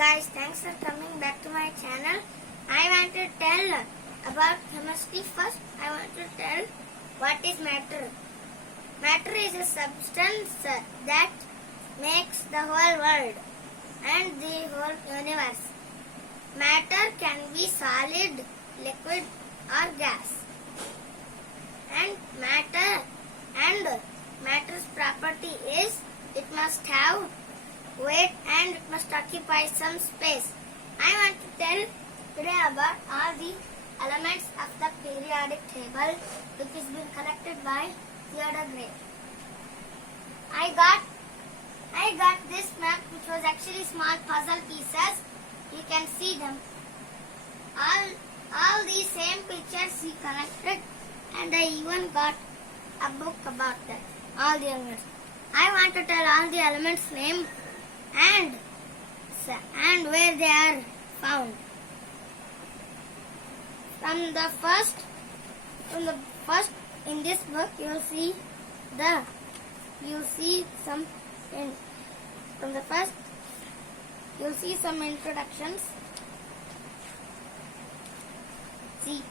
guys, thanks for coming back to my channel. I want to tell about chemistry first. I want to tell what is matter. Matter is a substance that makes the whole world and the whole universe. Matter can be solid, liquid or gas. And matter's property is it must have weight and it must occupy some space. I want to tell today about all the elements of the periodic table which has been collected by Theodore Gray. I got this map which was actually small puzzle pieces. You can see them. All these same pictures he collected, and I even got a book about that. All the elements. I want to tell all the elements' name and where they are found. From the first in this book you'll see some introductions. See,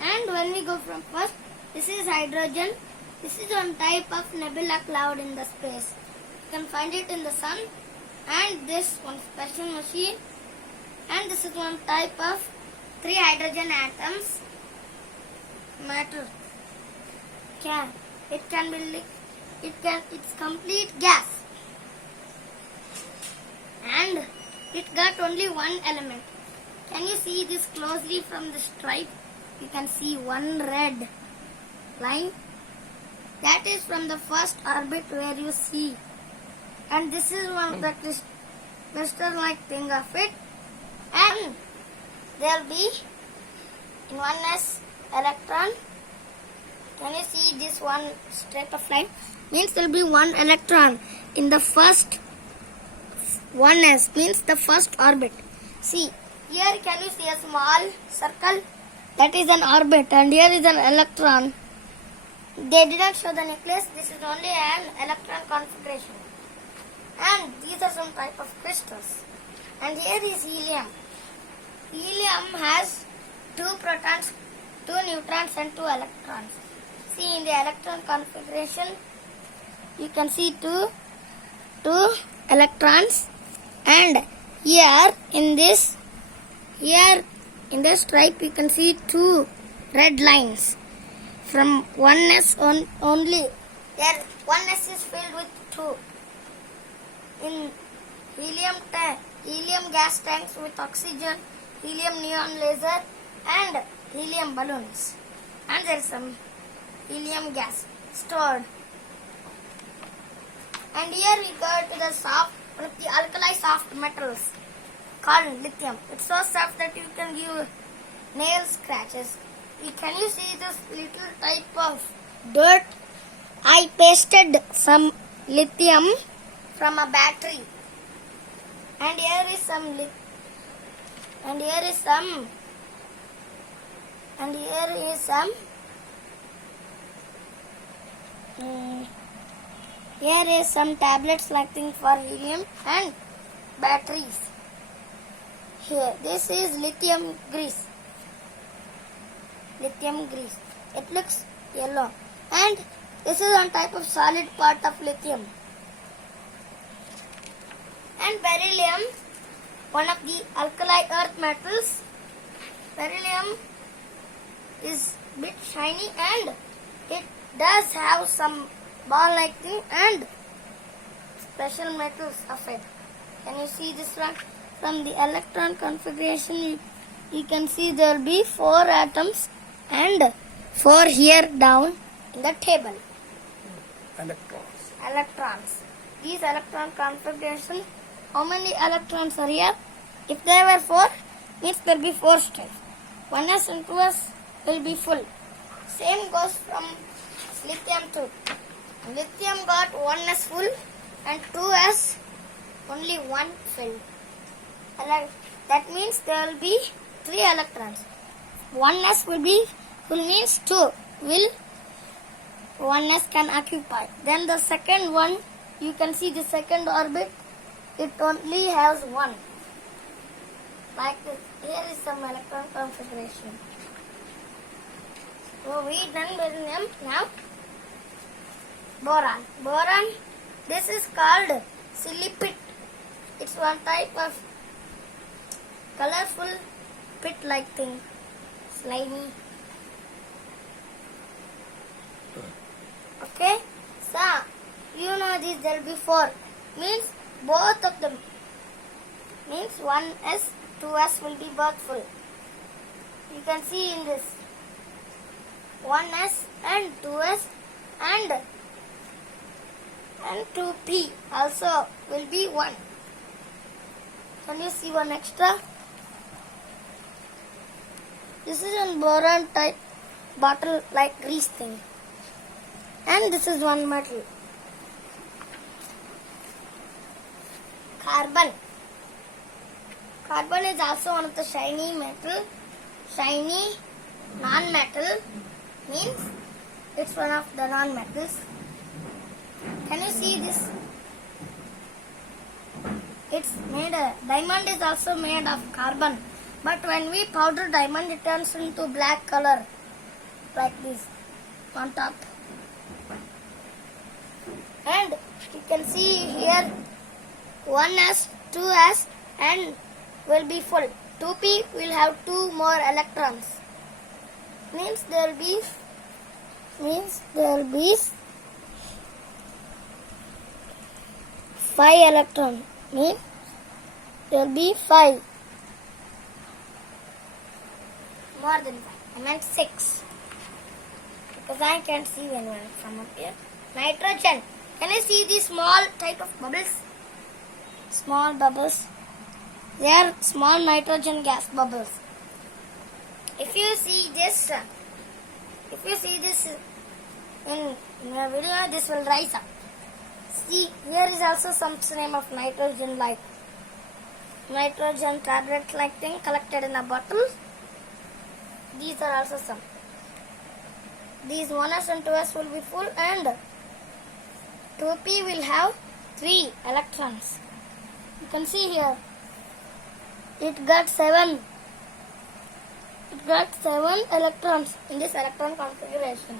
and when we go from first, this is hydrogen. This is one type of nebula cloud in the space. You can find it in the sun, and this one special machine, and this is one type of 3 hydrogen atoms matter. It's complete gas, and it got only one element. Can you see this closely from the stripe? You can see one red line. That is from the first orbit where you see. And this is one of the crystal-like thing of it. And there will be in 1s electron. Can you see this one strip of line? Means there will be one electron in the first 1s, means the first orbit. See, here can you see a small circle? That is an orbit, and here is an electron. They did not show the nucleus. This is only an electron configuration. And these are some type of crystals. And here is helium. Helium has 2 protons, 2 neutrons and 2 electrons. See, in the electron configuration, you can see two electrons. And here in this stripe, you can see 2 red lines. From 1s only. Here 1s is filled with 2. In helium gas tanks with oxygen, helium neon laser and helium balloons. And there is some helium gas stored. And here we go to the alkali soft metals called lithium. It's so soft that you can give nail scratches. Can you see this little type of dirt? I pasted some lithium from a battery, and here is some tablets like thing for helium and batteries. Here, this is lithium grease. It looks yellow, and this is one type of solid part of lithium. And beryllium, one of the alkali earth metals. Beryllium is bit shiny, and it does have some ball-like thing and special metals of it. Can you see this one? From the electron configuration, you can see there will be 4 atoms and 4 here down in the table. Electrons. These electron configuration, how many electrons are here? If there were 4, means there will be 4 stripes. 1s and 2s will be full. Same goes from lithium too. Lithium got 1s full and 2s only 1 filled. That means there will be 3 electrons. 1s will be full, means 2 will 1s can occupy. Then the second one, you can see the second orbit it only has one. Like this. Here is some electron configuration. So we done with them now. Boron. Boron, this is called silicate. It's one type of colorful pit-like thing. Slimy. Okay? So, you know this, there will be 4. Means both of them. Means 1s, 2s will be both full. You can see in this. 1s and 2s and 2p also will be 1. Can you see one extra? This is a boron type bottle like grease thing. And this is one metal. Carbon. Carbon is also one of the shiny metal. Shiny non-metal means it's one of the non-metals. Can you see this? It's made diamond is also made of carbon. But when we powder diamond, it turns into black color. Like this. On top. And you can see here 1s, 2s and will be full. 2p will have 2 more electrons. Means there will be 5 electrons. Means there will be 5. More than 5. I meant 6. Because I can't see anyone from up here. Nitrogen. Can you see these small type of bubbles? Small bubbles. They are small nitrogen gas bubbles. If you see this in your video, this will rise up. See, here is also some name of nitrogen like nitrogen tablet like thing collected in a bottle. These are also some. These 1s and 2s will be full and 2p will have 3 electrons. You can see here. It got 7 electrons in this electron configuration.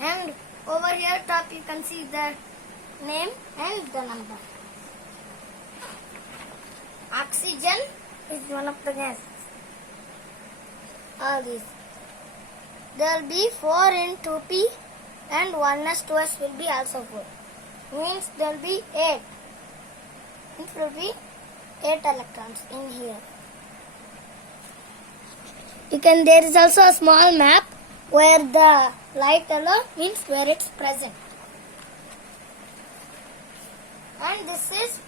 And over here top you can see the name and the number. Oxygen is one of the gases. All these. There will be 4 in 2p and 1s, 2s will be also 4. Means there will be 8. It will be 8 electrons in here. There is also a small map where the light yellow means where it's present. And this is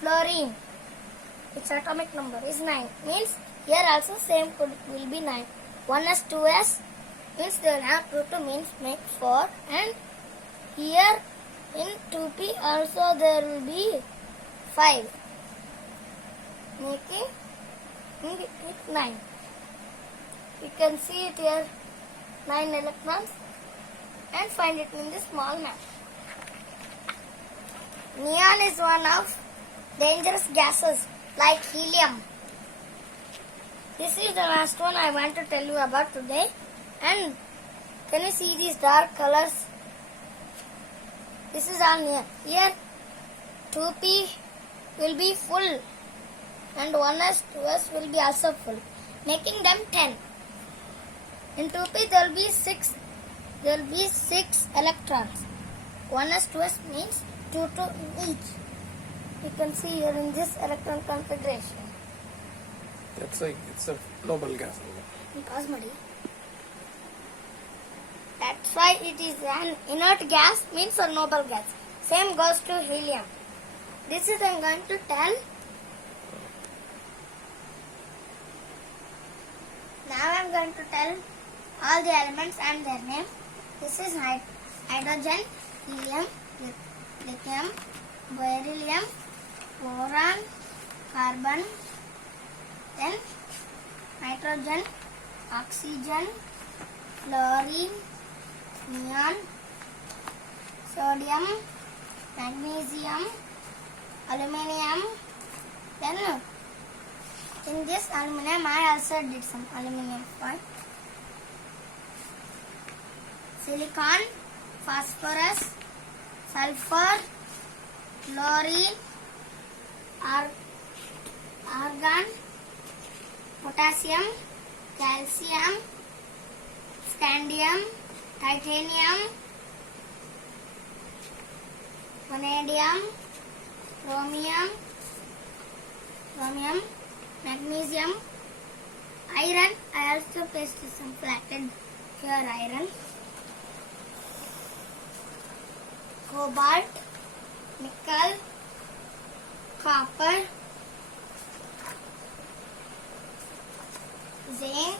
fluorine. Its atomic number is 9. Means here also same will be 9. 1s, 2s means they will have 2 to means make 4. And here in 2p also there will be 5. Making it 9. You can see it here 9 electrons and find it in this small map. Neon is one of dangerous gases like helium. This is the last one I want to tell you about today. And can you see these dark colors? This is all neon. Here 2p will be full and 1s, 2s will be also full, making them 10. In 2p there will be 6 electrons. 1s, 2s means 2 each. You can see here in this electron configuration. It's a noble gas. Cosmody. That's why it is an inert gas means a noble gas. Same goes to helium. This is I'm going to tell. Now I'm going to tell all the elements and their name. This is hydrogen, helium, lithium, beryllium, boron, carbon, then nitrogen, oxygen, fluorine, neon, sodium, magnesium, Aluminium. Then in this aluminium I also did some aluminium foil. Silicon, phosphorus, sulfur, chlorine, argon, potassium, calcium, scandium, titanium, vanadium, chromium, magnesium, iron. I also pasted some flattened pure iron. Cobalt, nickel, copper, zinc,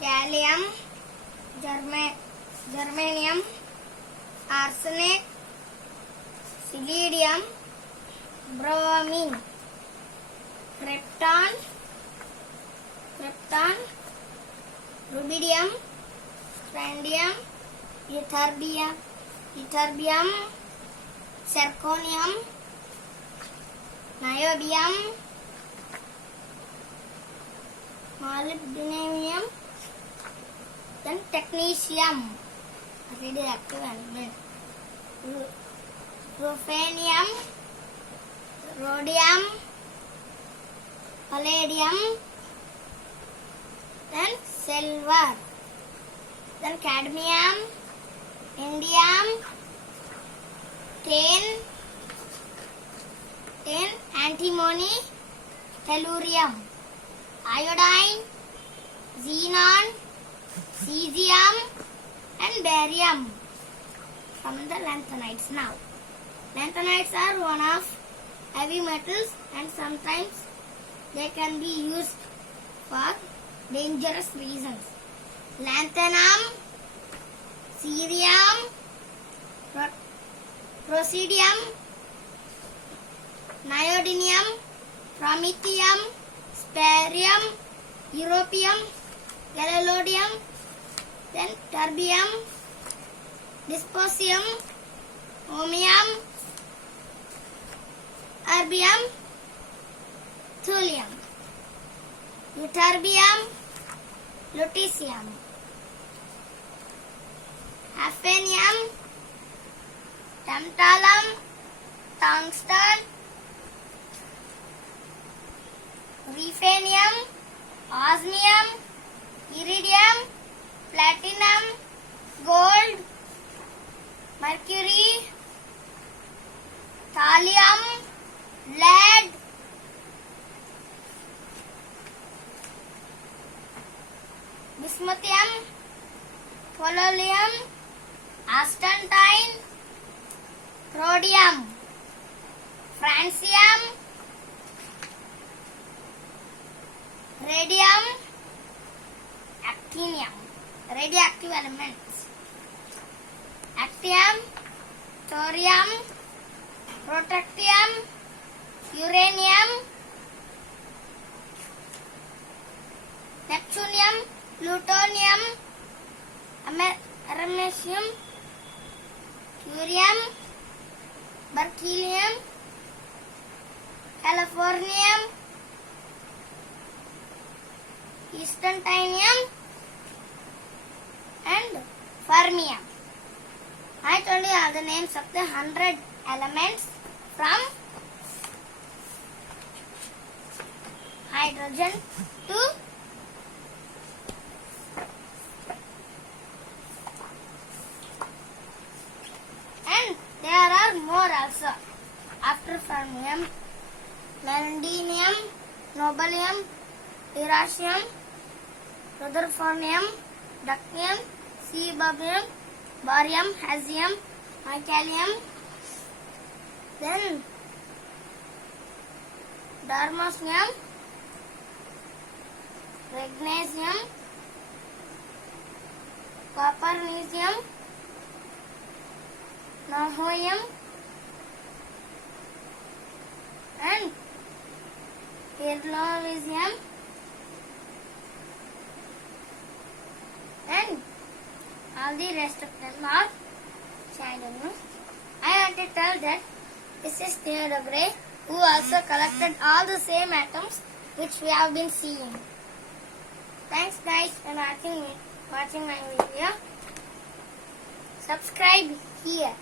gallium, germanium, arsenic, palladium, bromine, krypton, rubidium, strontium, ytterbium, zirconium, niobium, molybdenum, then technetium, radioactive element, ruthenium, rhodium, palladium, then silver, then cadmium, indium, tin, antimony, tellurium, iodine, xenon, cesium, and barium from the lanthanides. Now, lanthanides are one of heavy metals and sometimes they can be used for dangerous reasons. Lanthanum, cerium, praseodymium, neodymium, promethium, spartium, europium, gadolinium, then terbium, dysprosium, holmium, erbium, thulium, ytterbium, lutetium, hafnium, tantalum, tungsten, ruthenium, osmium, iridium, platinum, gold, mercury, thallium, lead, bismuthium, polonium, astatine, rhodium, francium, radium, actinium, radioactive elements, actinium, thorium, protactinium, uranium, neptunium, plutonium, americium, curium, berkelium, californium, instantanium, and fermium. I told you all the names of the 100 elements from hydrogen to and there are more also. After fermium, lanthanum, nobelium, iracium, rutherfordium, ductinium, cesium, barium, hazium, gallium, then dermosnium, magnesium, copernicium, niobium, and gadolinium, and all the rest of them are I don't know. I want to tell that This is Theodore Gray, who also collected all the same atoms which we have been seeing. Thanks guys for watching my video. Subscribe here.